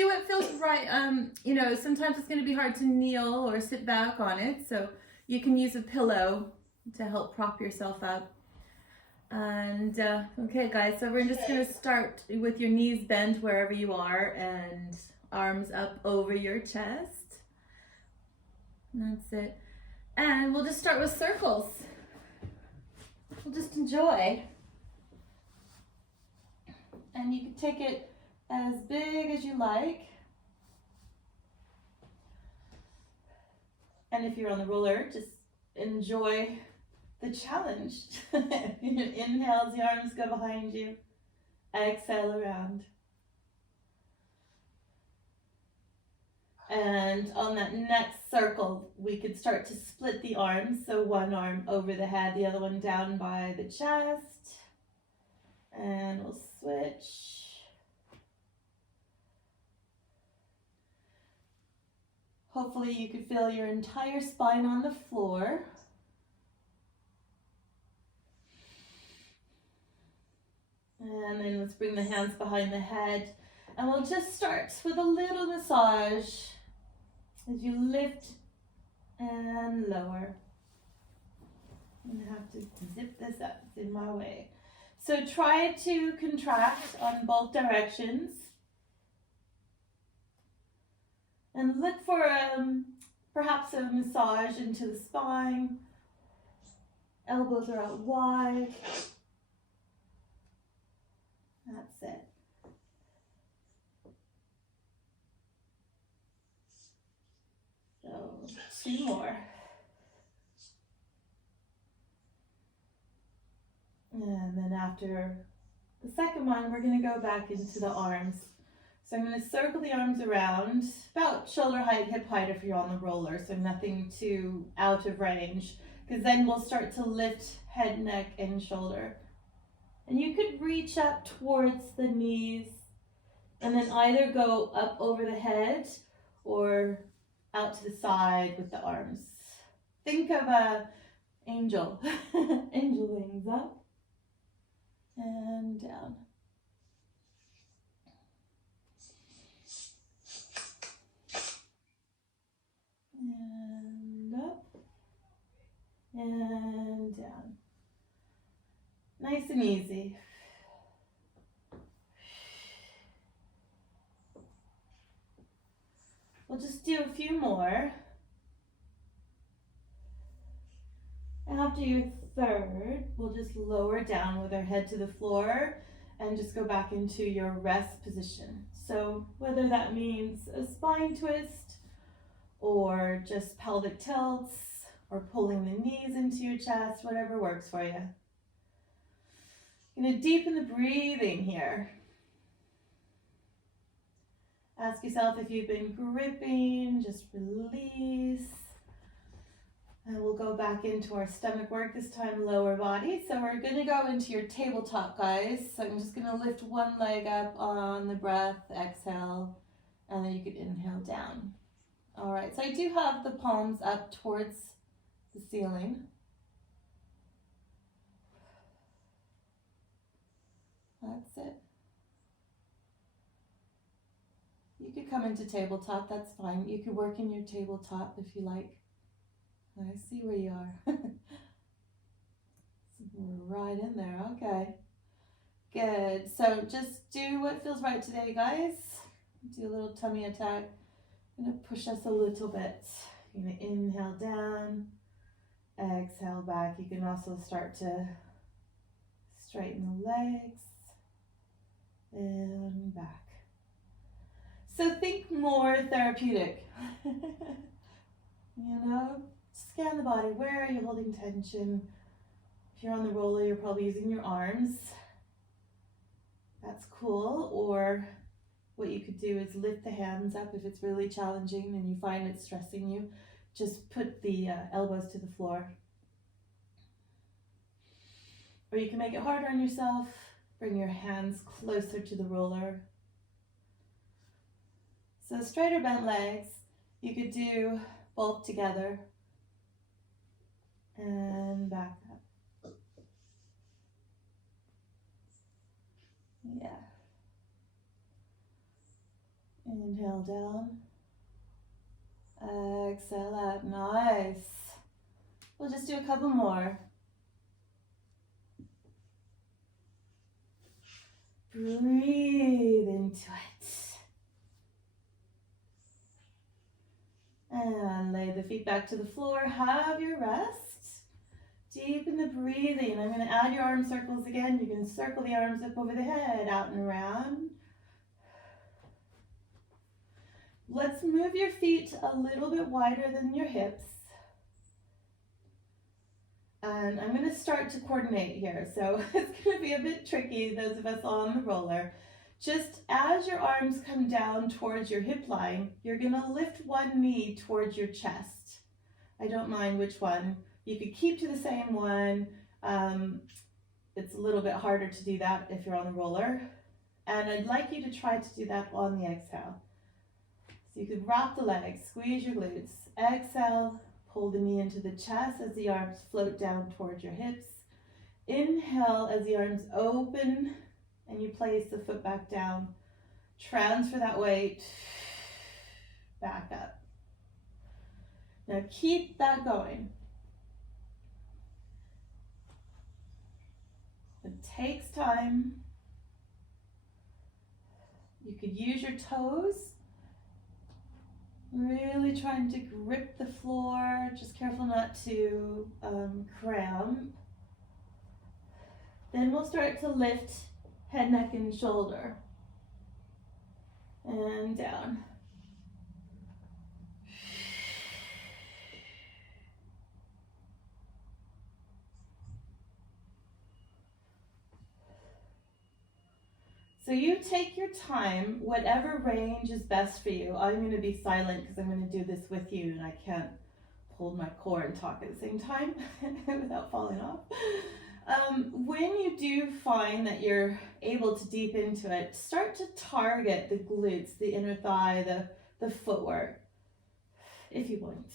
do what feels right. You know, sometimes it's going to be hard to kneel or sit back on it, so you can use a pillow to help prop yourself up. And okay, guys, so we're just going to start with your knees bent wherever you are and arms up over your chest. And that's it. And we'll just start with circles. We'll just enjoy. And you can take it as big as you like. And if you're on the roller, just enjoy the challenge. Inhale as the arms go behind you. Exhale around. And on that next circle, we could start to split the arms. So one arm over the head, the other one down by the chest. And we'll switch. Hopefully you can feel your entire spine on the floor. And then let's bring the hands behind the head. And we'll just start with a little massage as you lift and lower. I'm gonna have to zip this up, it's in my way. So try to contract on both directions. And look for perhaps a massage into the spine. Elbows are out wide. That's it. So 2 more. And then after the second one, we're going to go back into the arms. So I'm going to circle the arms around, about shoulder height, hip height if you're on the roller, so nothing too out of range, because then we'll start to lift head, neck, and shoulder. And you could reach up towards the knees and then either go up over the head or out to the side with the arms. Think of a angel. Angel wings up and down. And up and down. Nice and easy. We'll just do a few more. After your third, we'll just lower down with our head to the floor and just go back into your rest position. So whether that means a spine twist or just pelvic tilts or pulling the knees into your chest, whatever works for you. Going to deepen the breathing here. Ask yourself if you've been gripping, just release. And we'll go back into our stomach work, this time lower body. So we're going to go into your tabletop, guys. So I'm just going to lift one leg up on the breath, exhale, and then you can inhale down. All right, so I do have the palms up towards the ceiling. That's it. You could come into tabletop, that's fine. You could work in your tabletop if you like. I see where you are. We're right in there, okay. Good, so just do what feels right today, guys. Do a little tummy attack. I'm gonna push us a little bit. You're gonna inhale down, exhale back. You can also start to straighten the legs and back. So think more therapeutic. You know, scan the body. Where are you holding tension? If you're on the roller, you're probably using your arms. That's cool. Or what you could do is lift the hands up if it's really challenging and you find it's stressing you. Just put the elbows to the floor. Or you can make it harder on yourself. Bring your hands closer to the roller. So straight or bent legs, you could do both together. And back up. Yeah. Inhale down. Exhale up. Nice. We'll just do a couple more. Breathe into it. And lay the feet back to the floor. Have your rest. Deepen the breathing. I'm going to add your arm circles again. You can circle the arms up over the head, out and around. Let's move your feet a little bit wider than your hips. And I'm going to start to coordinate here. So it's going to be a bit tricky, those of us on the roller. Just as your arms come down towards your hip line, you're going to lift one knee towards your chest. I don't mind which one. You could keep to the same one. It's a little bit harder to do that if you're on the roller. And I'd like you to try to do that on the exhale. So you could wrap the legs, squeeze your glutes. Exhale, pull the knee into the chest as the arms float down towards your hips. Inhale as the arms open and you place the foot back down. Transfer that weight back up. Now keep that going. It takes time. You could use your toes. Really trying to grip the floor, just careful not to cramp. Then we'll start to lift head, neck, and shoulder. And down. So you take your time, whatever range is best for you. I'm going to be silent because I'm going to do this with you and I can't hold my core and talk at the same time without falling off. When you do find that you're able to deep into it, start to target the glutes, the inner thigh, the footwork, if you want.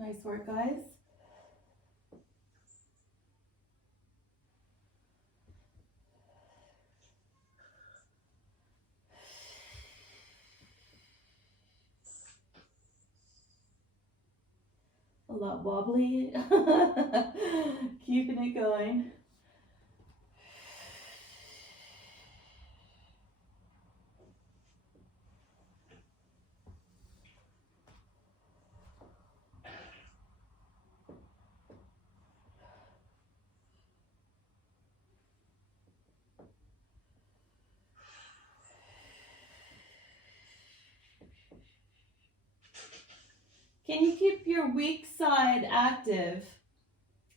Nice work, guys. A lot wobbly. Keeping it going. Can you keep your weak side active?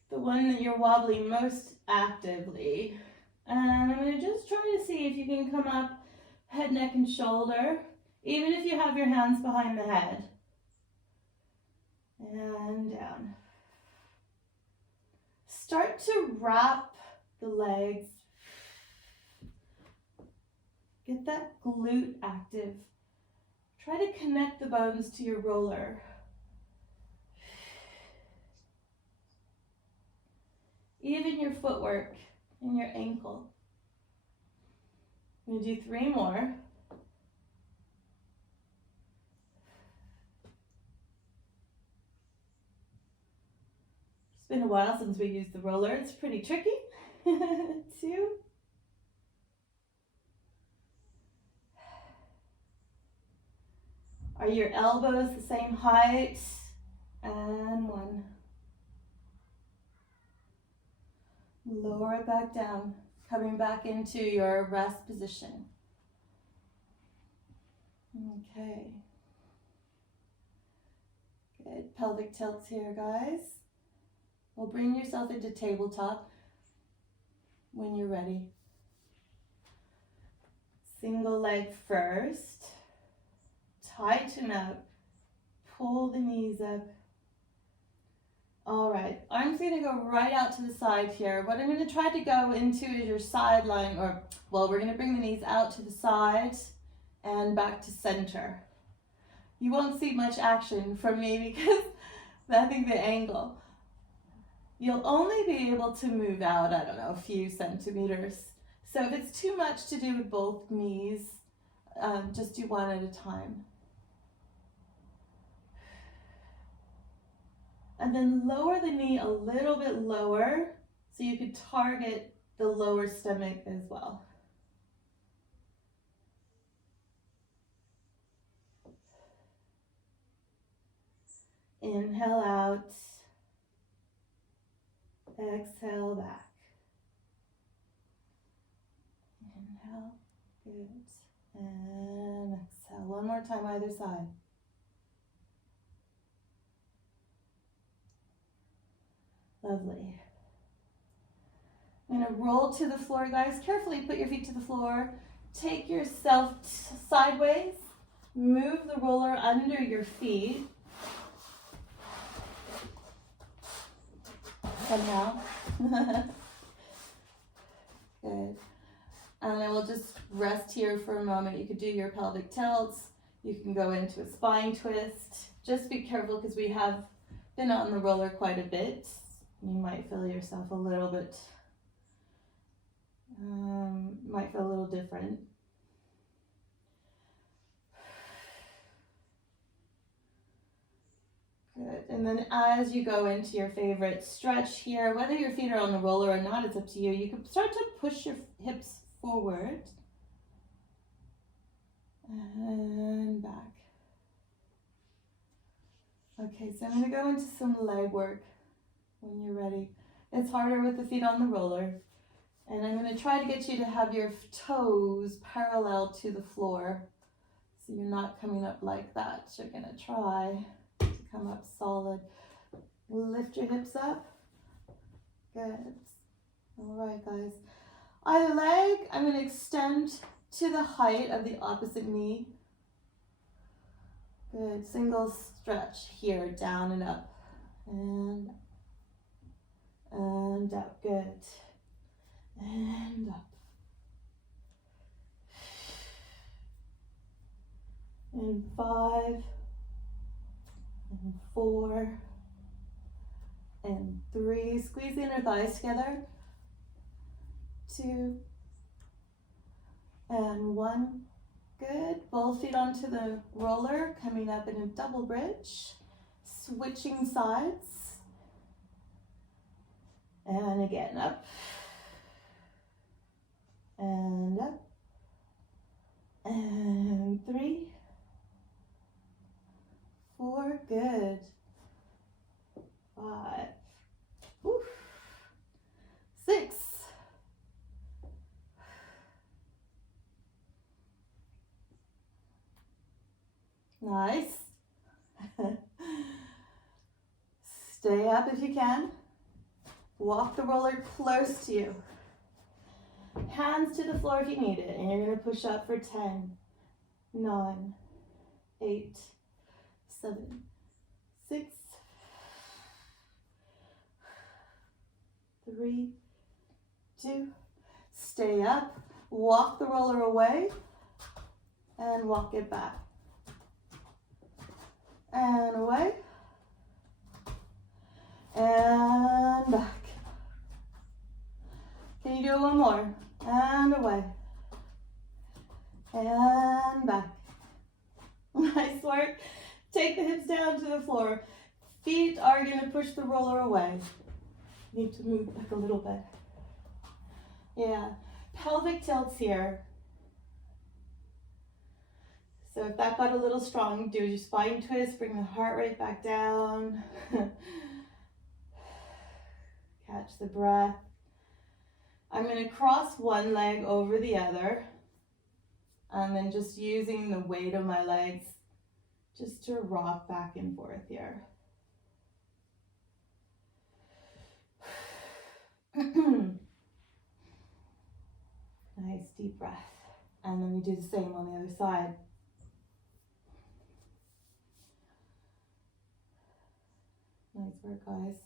The one that you're wobbling most actively. And I'm going to just try to see if you can come up head, neck, and shoulder, even if you have your hands behind the head. And down. Start to wrap the legs. Get that glute active. Try to connect the bones to your roller. Even your footwork and your ankle. I'm going to do 3 more. It's been a while since we used the roller. It's pretty tricky. 2. Are your elbows the same height? And 1. Lower it back down, coming back into your rest position. Okay. Good. Pelvic tilts here, guys. Well, bring yourself into tabletop when you're ready. Single leg first. Tighten up. Pull the knees up. All right, arms gonna go right out to the side here. What I'm gonna try to go into is your side lying, or, well, we're gonna bring the knees out to the side and back to center. You won't see much action from me because I think the angle. You'll only be able to move out, I don't know, a few centimeters. So if it's too much to do with both knees, just do one at a time. And then lower the knee a little bit lower so you could target the lower stomach as well. Inhale out, exhale back. Inhale, good, and exhale. One more time either side. Lovely. I'm going to roll to the floor, guys. Carefully put your feet to the floor. Take yourself sideways. Move the roller under your feet. Somehow. Good. And I will just rest here for a moment. You could do your pelvic tilts. You can go into a spine twist. Just be careful because we have been on the roller quite a bit. You might feel yourself a little bit, might feel a little different. Good. And then as you go into your favorite stretch here, whether your feet are on the roller or not, it's up to you. You can start to push your hips forward and back. Okay, so I'm going to go into some leg work when you're ready. It's harder with the feet on the roller. And I'm going to try to get you to have your toes parallel to the floor. So you're not coming up like that. You're going to try to come up solid. Lift your hips up. Good. All right, guys. Either leg, I'm going to extend to the height of the opposite knee. Good. Single stretch here, down and up. And up. Good. And up. And 5. And 4. And 3. Squeeze the inner thighs together. 2. And 1. Good. Both feet onto the roller, coming up in a double bridge. Switching sides. And again, up. And up. And 3. 4. Good. 5. Woo. 6. Nice. Stay up if you can. Walk the roller close to you. Hands to the floor if you need it. And you're going to push up for 10, 9, 8, 7, 6, 3, 2. Stay up. Walk the roller away. And walk it back. And away. And back. Can you do one more? And away. And back. Nice work. Take the hips down to the floor. Feet are going to push the roller away. Need to move back a little bit. Yeah. Pelvic tilts here. So if that got a little strong, do your spine twist, bring the heart rate back down. Catch the breath. I'm going to cross one leg over the other. And then just using the weight of my legs just to rock back and forth here. Nice deep breath. And then we do the same on the other side. Nice work, guys.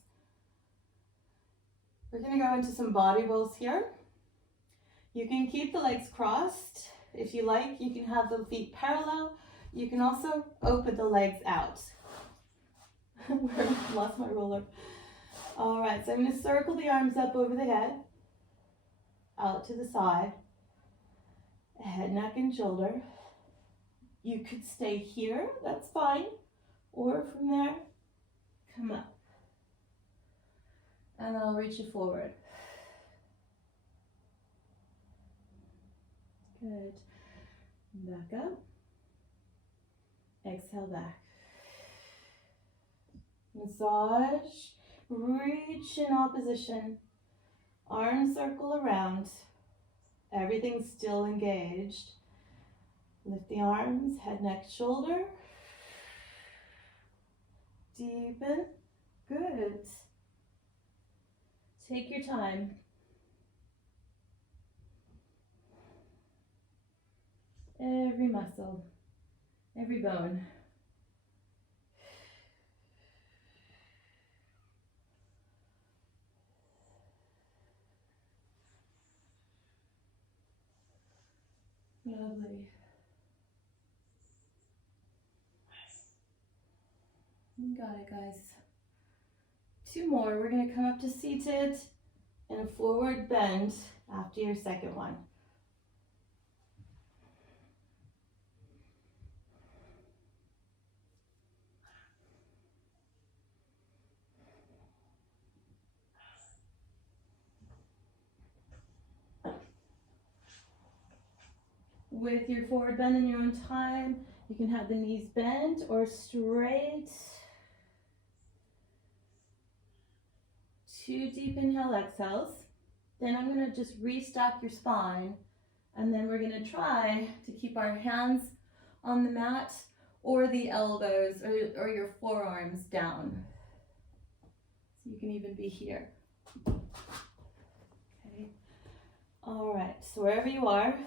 We're gonna go into some body rolls here. You can keep the legs crossed. If you like, you can have the feet parallel. You can also open the legs out. Lost my roller. All right, so I'm gonna circle the arms up over the head, out to the side, head, neck, and shoulder. You could stay here, that's fine. Or from there, come up. And I'll reach you forward. Good. Back up. Exhale back. Massage. Reach in opposition. Arms circle around. Everything's still engaged. Lift the arms, head, neck, shoulder. Deepen. Good. Take your time. Every muscle, every bone. Lovely. You got it, guys. 2 more. We're going to come up to seated and a forward bend after your second one. With your forward bend in your own time, you can have the knees bent or straight. 2 deep inhale exhales. Then I'm going to just restack your spine, and then we're going to try to keep our hands on the mat or the elbows or your forearms down. So you can even be here. Okay. All right, so wherever you are,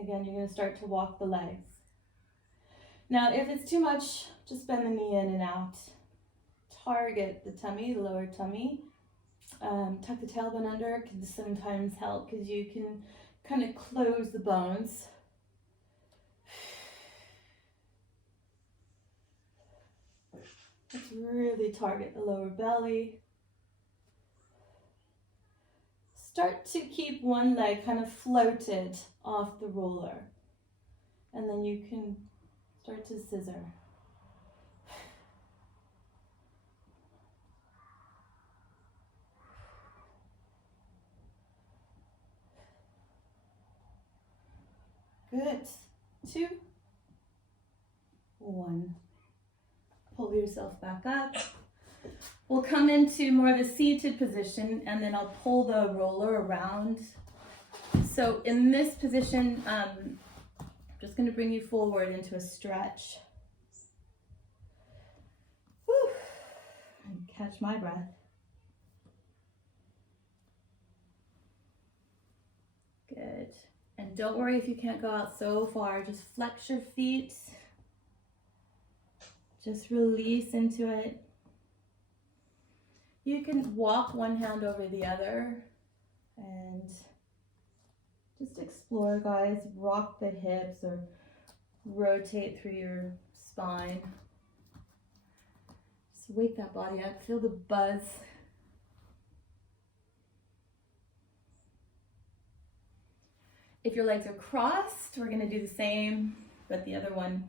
again, you're going to start to walk the legs. Now, if it's too much, just bend the knee in and out. Target the tummy, the lower tummy. Tuck the tailbone under can sometimes help because you can kind of close the bones. Let's really target the lower belly. Start to keep one leg kind of floated off the roller, and then you can start to scissor. Good. 2, 1. Pull yourself back up. We'll come into more of a seated position, and then I'll pull the roller around. So in this position, I'm just going to bring you forward into a stretch. Whew. And catch my breath. Good. And don't worry if you can't go out so far. Just flex your feet. Just release into it. You can walk one hand over the other and just explore, guys. Rock the hips or rotate through your spine. Just wake that body up. Feel the buzz. If your legs are crossed, we're going to do the same, but the other one.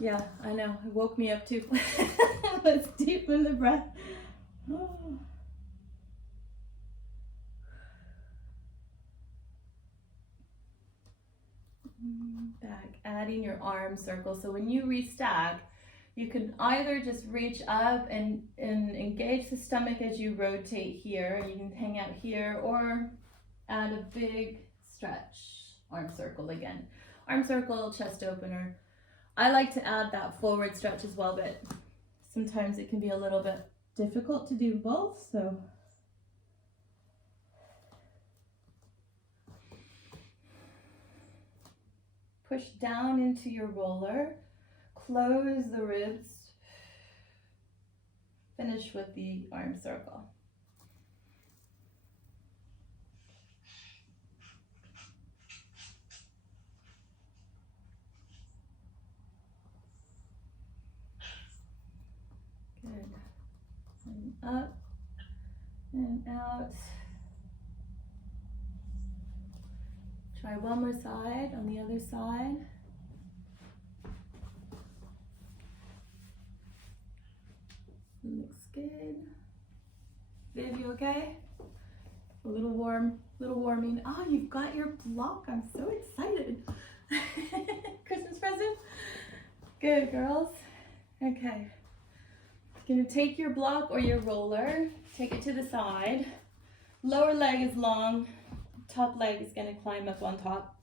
Yeah, I know. It woke me up too. Let's deepen the breath. Oh. Back, adding your arm circle. So when you restack, you can either just reach up and engage the stomach as you rotate here. You can hang out here or add a big stretch. Arm circle again. Arm circle, chest opener. I like to add that forward stretch as well, but sometimes it can be a little bit difficult to do both, so. Push down into your roller, close the ribs, finish with the arm circle. Good. And up and out. Try one more side on the other side. Looks good. Viv, you okay? A little warming. Oh, you've got your block. I'm so excited. Christmas present? Good, girls. Okay. You're gonna take your block or your roller, take it to the side. Lower leg is long, top leg is gonna climb up on top.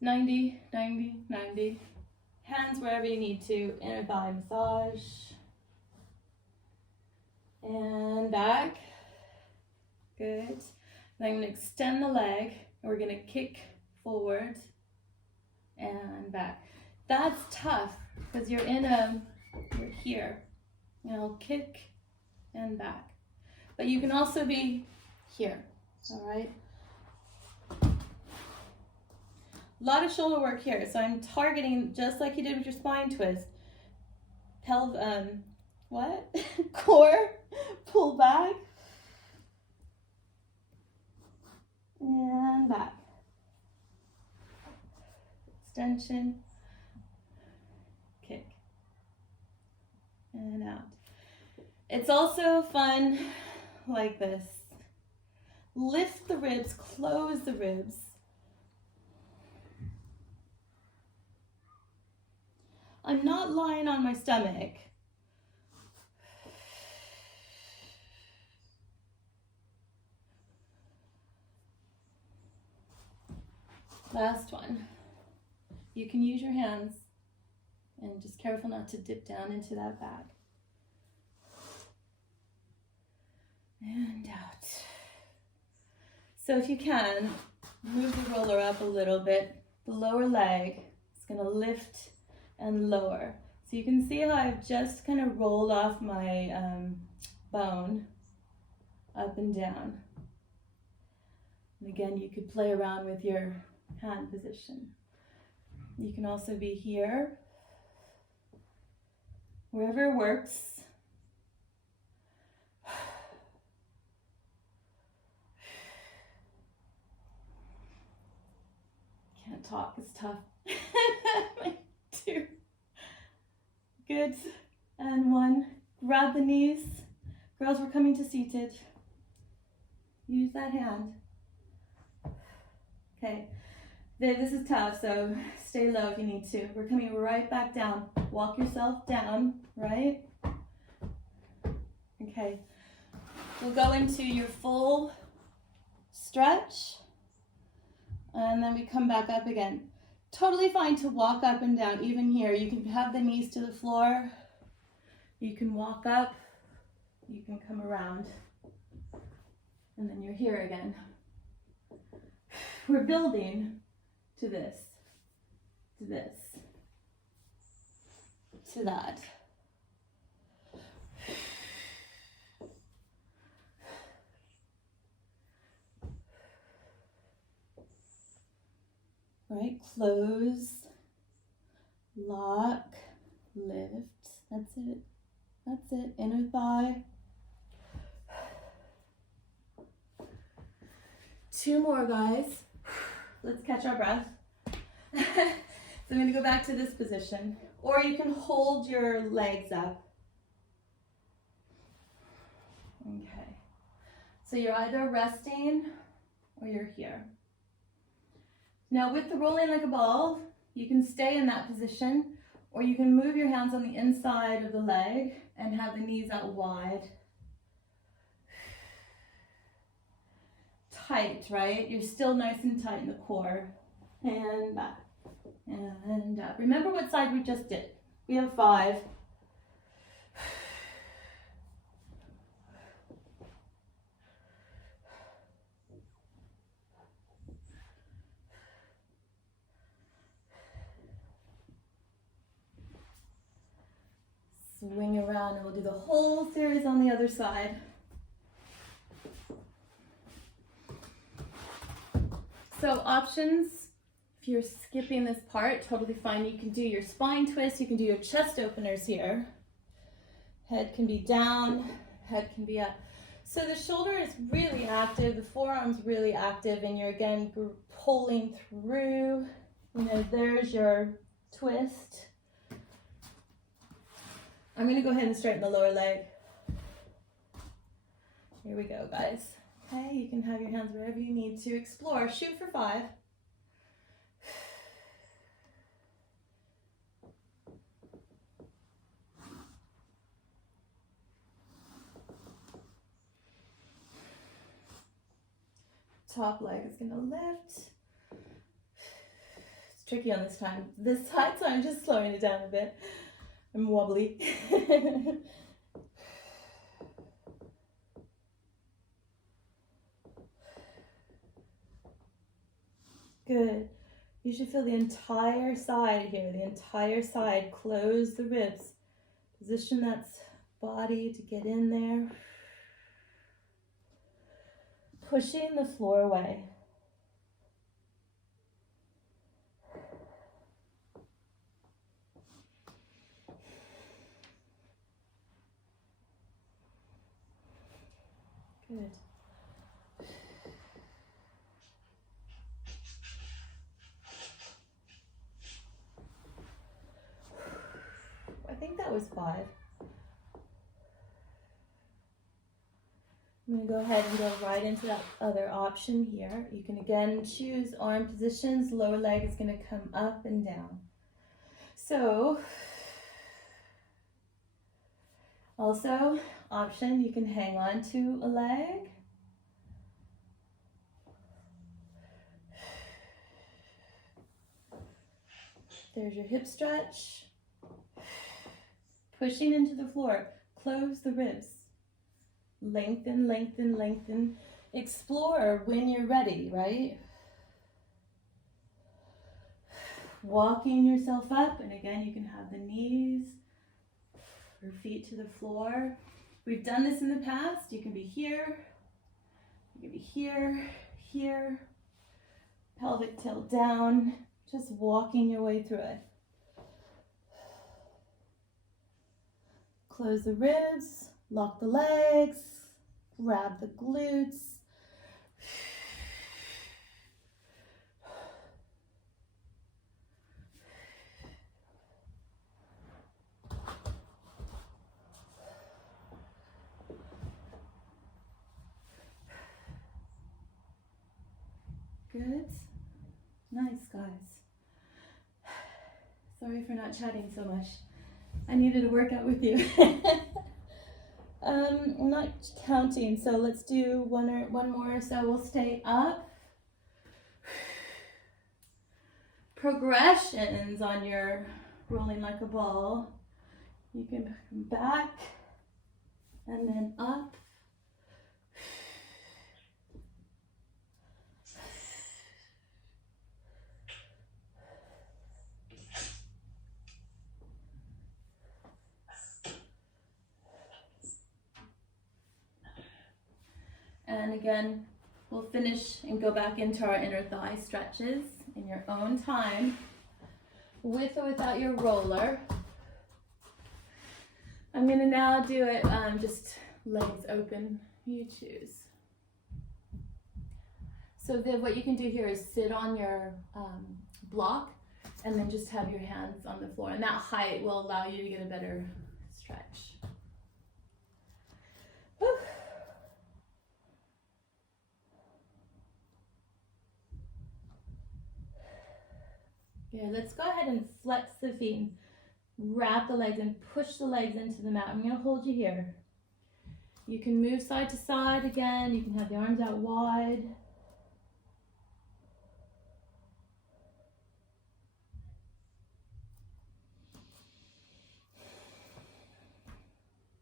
90, 90, 90. Hands wherever you need to, inner thigh massage. And back. Good. Then I'm gonna extend the leg, and we're gonna kick forward and back. That's tough, because you're here. You know, kick and back. But you can also be here, all right? A lot of shoulder work here, so I'm targeting, just like you did with your spine twist, core, pull back, and back. Extension, kick, and out. It's also fun like this. Lift the ribs, close the ribs. I'm not lying on my stomach. Last one. You can use your hands and just careful not to dip down into that bag. And out. So if you can, move the roller up a little bit. The lower leg is going to lift and lower. So you can see how I've just kind of rolled off my bone up and down. And again, you could play around with your hand position. You can also be here, wherever works. Can't talk, it's tough. Two. Good. And one. Grab the knees. Girls, we're coming to seated. Use that hand. Okay. This is tough, so stay low if you need to. We're coming right back down. Walk yourself down, right? Okay. We'll go into your full stretch, and then we come back up again. Totally fine to walk up and down, even here. You can have the knees to the floor. You can walk up. You can come around. And then you're here again. We're building to this, to this, to that. Right, close, lock, lift, that's it, that's it, inner thigh. Two more, guys. Let's catch our breath. So I'm going to go back to this position, or you can hold your legs up. Okay, so you're either resting or you're here. Now with the rolling like a ball, you can stay in that position, or you can move your hands on the inside of the leg and have the knees out wide. Tight, right? You're still nice and tight in the core. And back. And up. Remember what side we just did. We have 5. Swing around around, and we'll do the whole series on the other side. So options, if you're skipping this part, totally fine. You can do your spine twist, you can do your chest openers here. Head can be down, head can be up. So the shoulder is really active, the forearm's really active, and you're again pulling through. There's your twist. I'm gonna go ahead and straighten the lower leg. Here we go, guys. Okay, you can have your hands wherever you need to. Explore, shoot for 5. Top leg is gonna lift. It's tricky on this side, so I'm just slowing it down a bit. I'm wobbly. Good. You should feel the entire side here, the entire side. Close the ribs. Position that body to get in there. Pushing the floor away. Good. I think that was 5. I'm going to go ahead and go right into that other option here. You can again choose arm positions. Lower leg is going to come up and down. So, also, option, you can hang on to a leg. There's your hip stretch. Pushing into the floor. Close the ribs. Lengthen, lengthen, lengthen. Explore when you're ready, right? Walking yourself up, and again, you can have the knees or feet to the floor. We've done this in the past. You can be here, you can be here, here. Pelvic tilt down, just walking your way through it. Close the ribs, lock the legs, grab the glutes. Good. Nice, guys. Sorry for not chatting so much. I needed to work out with you. I'm not counting, so let's do one more. So we'll stay up. Progressions on your rolling like a ball. You can come back and then up. And again, we'll finish and go back into our inner thigh stretches in your own time, with or without your roller. I'm gonna now do it just legs open, you choose. So then what you can do here is sit on your block and then just have your hands on the floor. And that height will allow you to get a better stretch. Whew. Here, let's go ahead and flex the feet and wrap the legs and push the legs into the mat. I'm going to hold you here. You can move side to side again. You can have the arms out wide.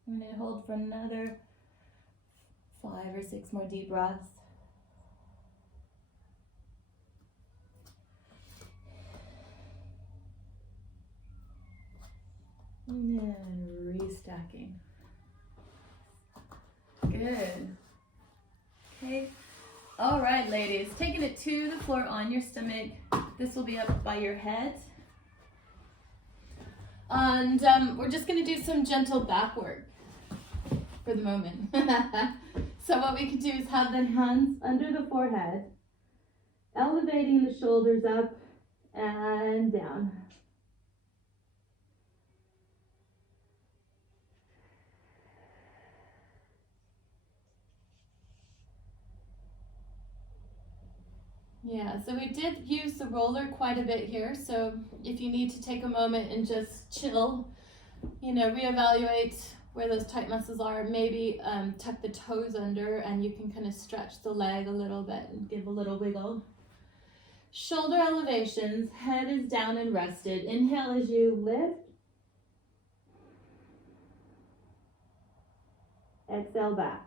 I'm going to hold for another 5 or 6 more deep breaths. And then reset. stacking. Good. Okay. All right, ladies, taking it to the floor on your stomach. This will be up by your head. And we're just gonna do some gentle back work for the moment. So what we can do is have the hands under the forehead, elevating the shoulders up and down. Yeah, so we did use the roller quite a bit here, so if you need to take a moment and just chill, you know, reevaluate where those tight muscles are, maybe tuck the toes under and you can kind of stretch the leg a little bit and give a little wiggle. Shoulder elevations, head is down and rested. Inhale as you lift. Exhale back.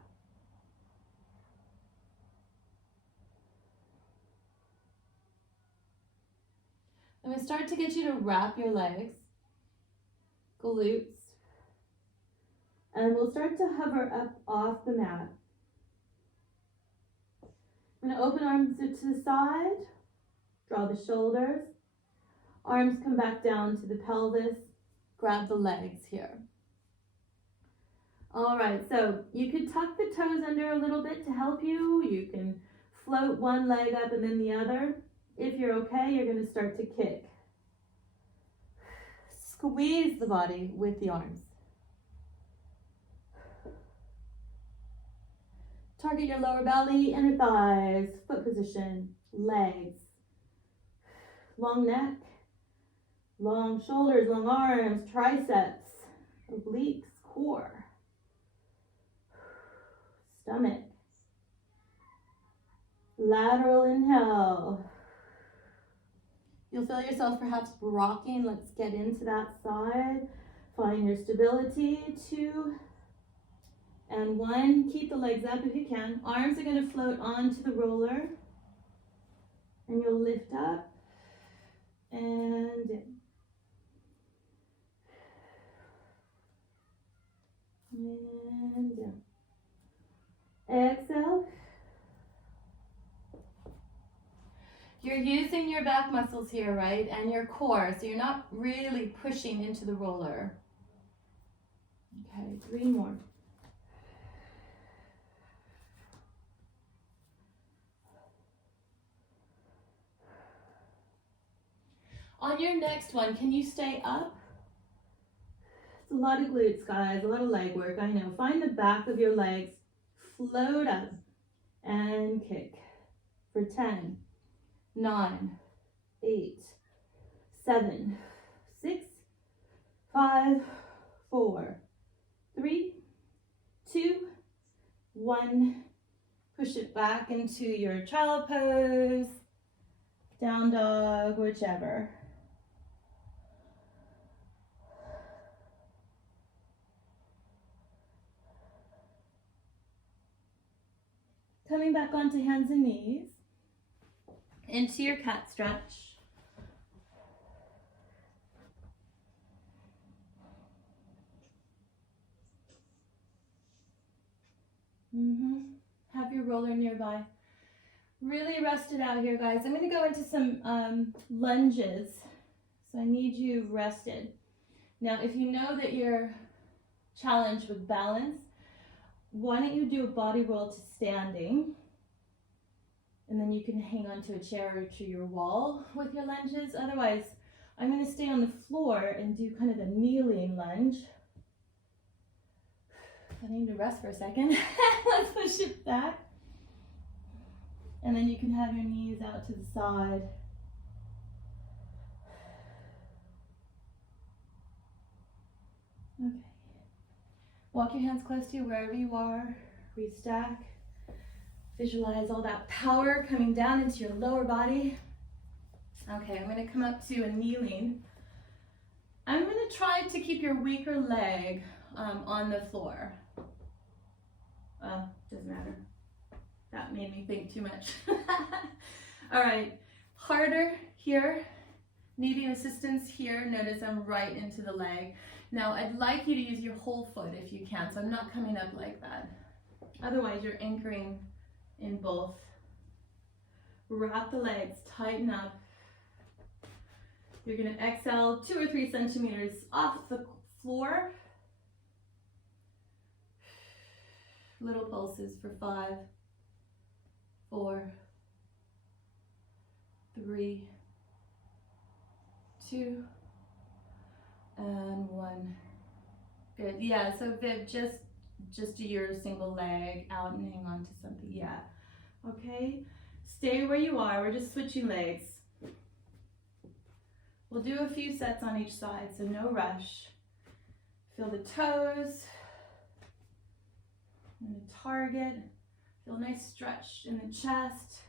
I'm going to start to get you to wrap your legs, glutes, and we'll start to hover up off the mat. I'm going to open arms to the side, draw the shoulders, arms come back down to the pelvis, grab the legs here. All right, so you can tuck the toes under a little bit to help you. You can float one leg up and then the other. If you're okay, you're going to start to kick. Squeeze the body with the arms. Target your lower belly, inner thighs, foot position, legs. Long neck, long shoulders, long arms, triceps, obliques, core, stomach. Lateral inhale. You'll feel yourself perhaps rocking. Let's get into that side. Find your stability. 2 and 1. Keep the legs up if you can. Arms are going to float onto the roller. And you'll lift up and in. And down. Exhale. You're using your back muscles here, right? And your core, so you're not really pushing into the roller. Okay, 3 more. On your next one, can you stay up? It's a lot of glutes, guys, a lot of leg work, I know. Find the back of your legs, float up, and kick for 10. 9, 8, 7, 6, 5, 4, 3, 2, 1. Push it back into your child pose, down dog, whichever. Coming back onto hands and knees. Into your cat stretch. Have your roller nearby. Really rest it out here, guys. I'm going to go into some lunges. So I need you rested. Now, if you know that you're challenged with balance, why don't you do a body roll to standing? And then you can hang onto a chair or to your wall with your lunges. Otherwise, I'm going to stay on the floor and do kind of a kneeling lunge. I need to rest for a second. Let's push it back. And then you can have your knees out to the side. Okay. Walk your hands close to you wherever you are. Restack. Visualize all that power coming down into your lower body. Okay, I'm going to come up to a kneeling. I'm going to try to keep your weaker leg on the floor. Doesn't matter. That made me think too much. All right, harder here. Needing assistance here. Notice I'm right into the leg. Now I'd like you to use your whole foot if you can, so I'm not coming up like that. Otherwise you're anchoring in both. Wrap the legs, tighten up. You're gonna exhale 2 or 3 centimeters off the floor. Little pulses for 5, 4, 3, 2, and 1. Good. Yeah, so Viv, just do your single leg out and hang on to something. Yeah. Okay. Stay where you are. We're just switching legs. We'll do a few sets on each side, so no rush. Feel the toes. And the target. Feel a nice stretch in the chest.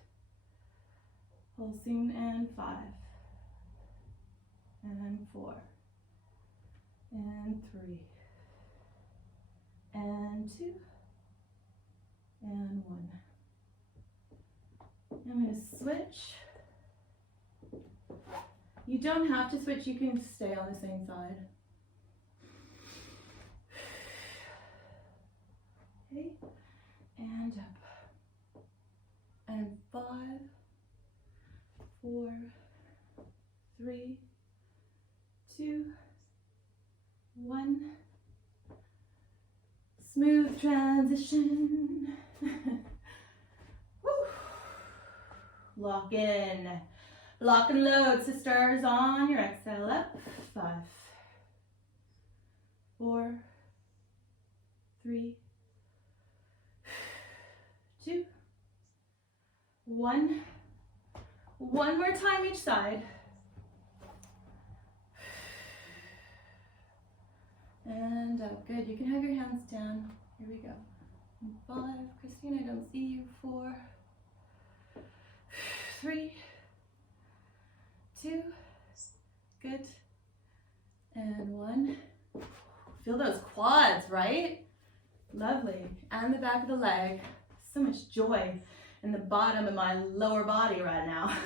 Pulsing, and 5. And 4. And 3. And 2. And 1. I'm going to switch. You don't have to switch, you can stay on the same side. Okay, and up. And 5, 4, 3, 2, 1. Smooth transition. Woo. Lock in. Lock and load, sisters, on your exhale. Up. 5, 4, 3, 2, 1. One more time each side. And up. Good. You can have your hands down. Here we go. 5. Christine, I don't see you. 4, 3, 2. Good. And 1. Feel those quads, right? Lovely. And the back of the leg. So much joy in the bottom of my lower body right now.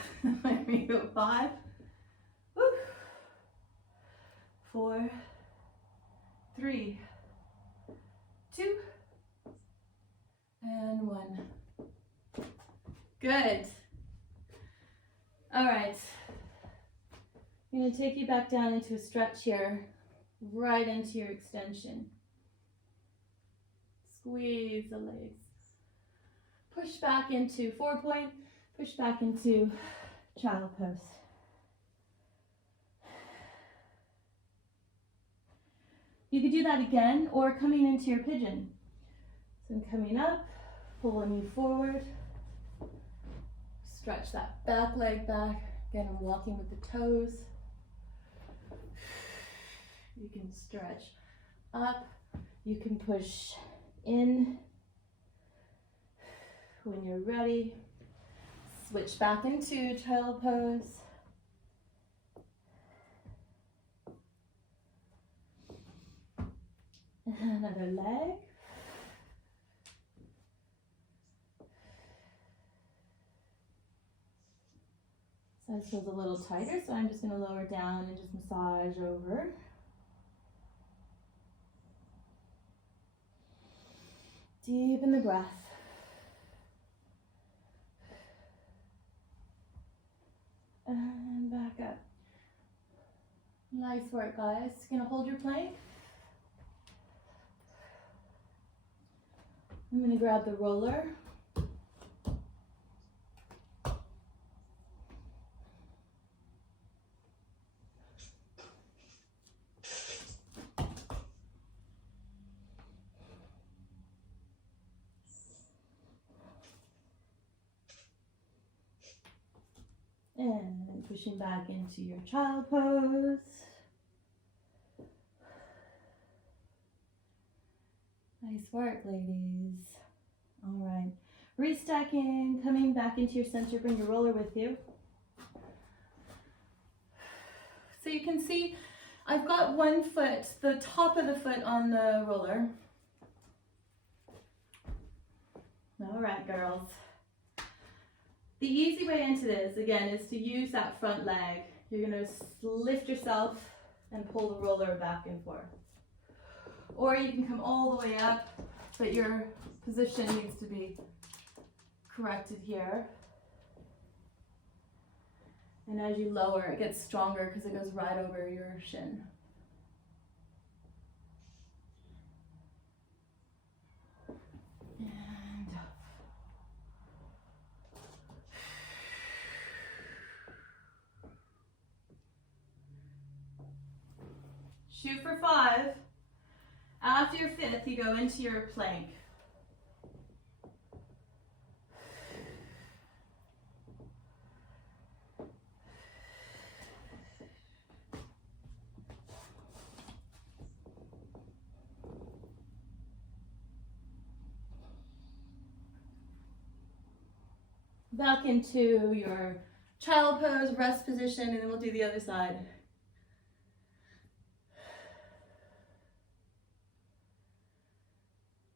Let me go. 5. Woo. 4, 3, 2, and 1. Good. All right. I'm going to take you back down into a stretch here, right into your extension. Squeeze the legs. Push back into 4-point, push back into child pose. You could do that again, or coming into your pigeon. So I'm coming up, pulling you forward. Stretch that back leg back. Again, I'm walking with the toes. You can stretch up. You can push in. When you're ready, switch back into child pose. Another leg. Side feels a little tighter, so I'm just going to lower down and just massage over. Deepen the breath. And back up. Nice work, guys. Gonna hold your plank. I'm gonna grab the roller. And pushing back into your child pose. Nice work, ladies. All right. Restacking, coming back into your center. Bring your roller with you. So you can see I've got one foot, the top of the foot on the roller. All right, girls. The easy way into this, again, is to use that front leg. You're going to lift yourself and pull the roller back and forth. Or you can come all the way up, but your position needs to be corrected here. And as you lower, it gets stronger because it goes right over your shin. And up. Shoot for 5. After your 5th, you go into your plank. Back into your child pose, rest position, and then we'll do the other side.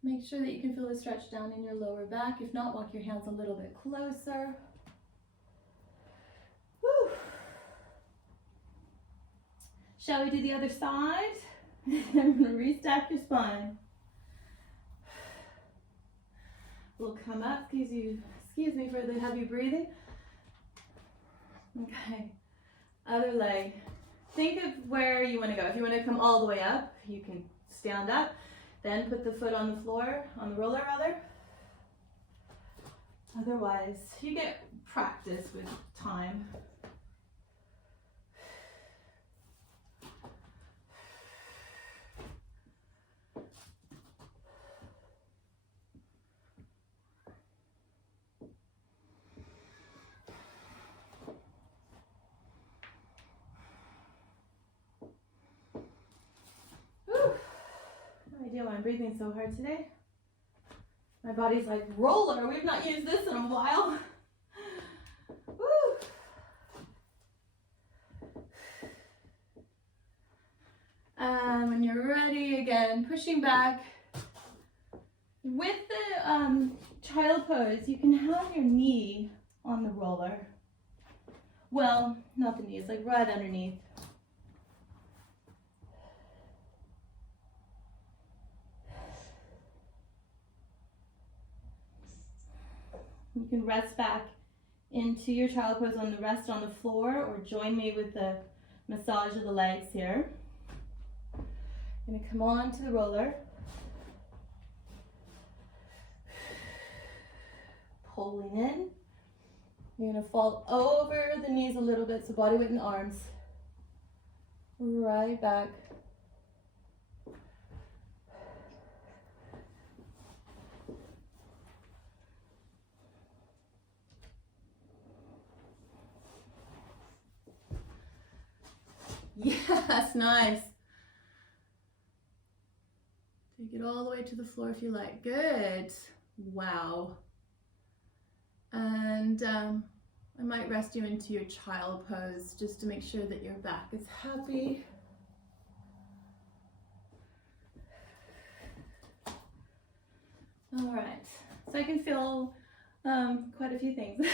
Make sure that you can feel the stretch down in your lower back. If not, walk your hands a little bit closer. Woo. Shall we do the other side? I'm going to restack your spine. We'll come up, excuse me for the heavy breathing. Okay, other leg. Think of where you want to go. If you want to come all the way up, you can stand up, then put the foot on the floor, on the roller rather. Otherwise, you get practice with time. No idea why I'm breathing so hard today. My body's like, roller, we've not used this in a while. Woo. And when you're ready, again, pushing back. With the child pose, you can have your knee on the roller. Well, not the knees, like right underneath. You can rest back into your child pose on the rest on the floor, or join me with the massage of the legs here. I'm gonna come on to the roller. Pulling in. You're gonna fall over the knees a little bit, so body weight in the arms. Right back. Yes, nice. Take it all the way to the floor if you like. Good. Wow. And I might rest you into your child pose just to make sure that your back is happy. All right. So I can feel quite a few things.